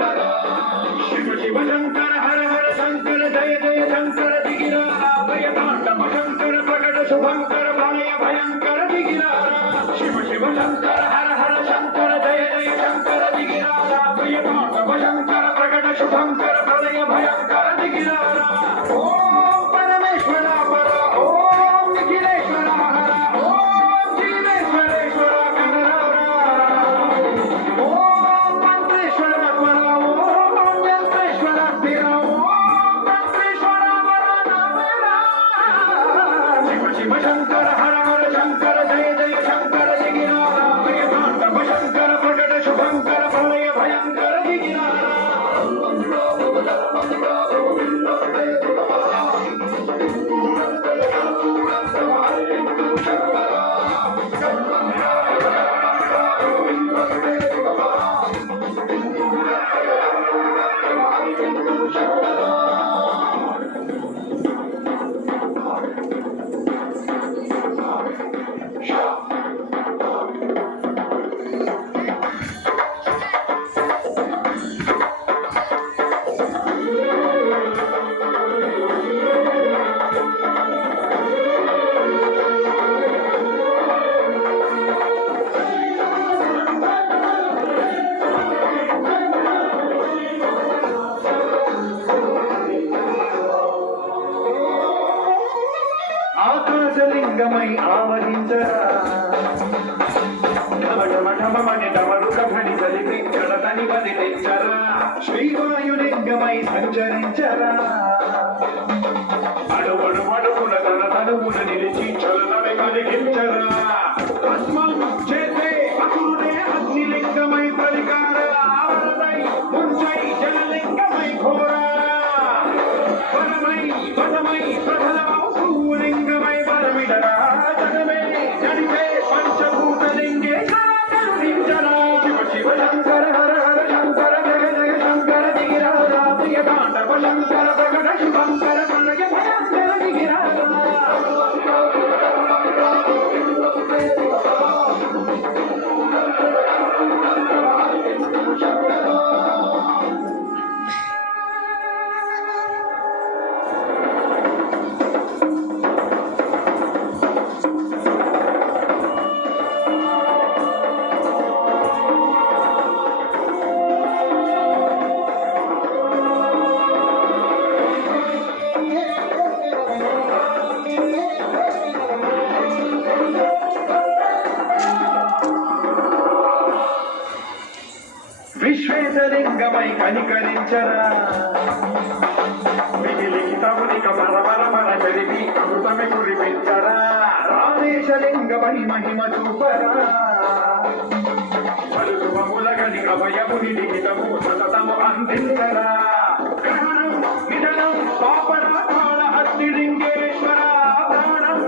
शिव शिव शंकर हर हर शंकर जय जय शंकर दिगिरा भय तांडव शंकर प्रकट शुभंकर भय भयंकर दिगिरा शिव शिव शंकर हर हर शंकर जय जय शंकर दिगिरा भय तांडव शंकर प्रकट शुभंकर भय भयंकर दिगिरा ओम परमेश्वरा पर ओम निखिलेश्वरा हर ओम जीवेश्वरेश्वरा कनरा ओम मंत्रेश्वरा पर ओम यंत्रेश्वरा स्थिर ओम तंत्रेश्वरा वरदानवेरा शिव शिव शंकर हर हर शंकर जय जय शंकर दिगिरा भय तांडव शंकर प्रकट शुभंकर भय भयंकर दिगिरा ఆకాశలింగమై ఆవహించరా ఢమఢమఢమని డమరుక ధ్వని చలిపించడ తని పది తెచ్చరా శ్రీవాయులింగమై సంచరించరా అడుగడు అడుగున తన తనువున నిలిచి చలనమే కలిగించరా భస్మం చేసే అసురుడే అగ్నిలింగమై పరికార ఆవరణై ముంచై జలలింగమై ఘోరా వరమై వదమై ప్రబలమౌ లింగమై పరమిడరా జగమే నడిపే పంచభూతలింగేశ్వర కరుణించరా శివ శివ శంకర హర హర శంకర జయ జయ శంకర దిగిరా ప్రియ తాండవ శంకర ప్రకట శుభంకర మనకి భయంకర దిగిరా విశ్వేశలింగమై కనికరించరా మిగిలితమునిక పరపరమర చరివి అమృతమే కురిపించరా రామేశలింగమై మహిమ చూపరా పలుకుమముల గనిక భయముని లిఖితము సతతము అందించరా గ్రహణం నిధనం పాపరాధాల హస్తిలింగేశ్వర ప్రాణం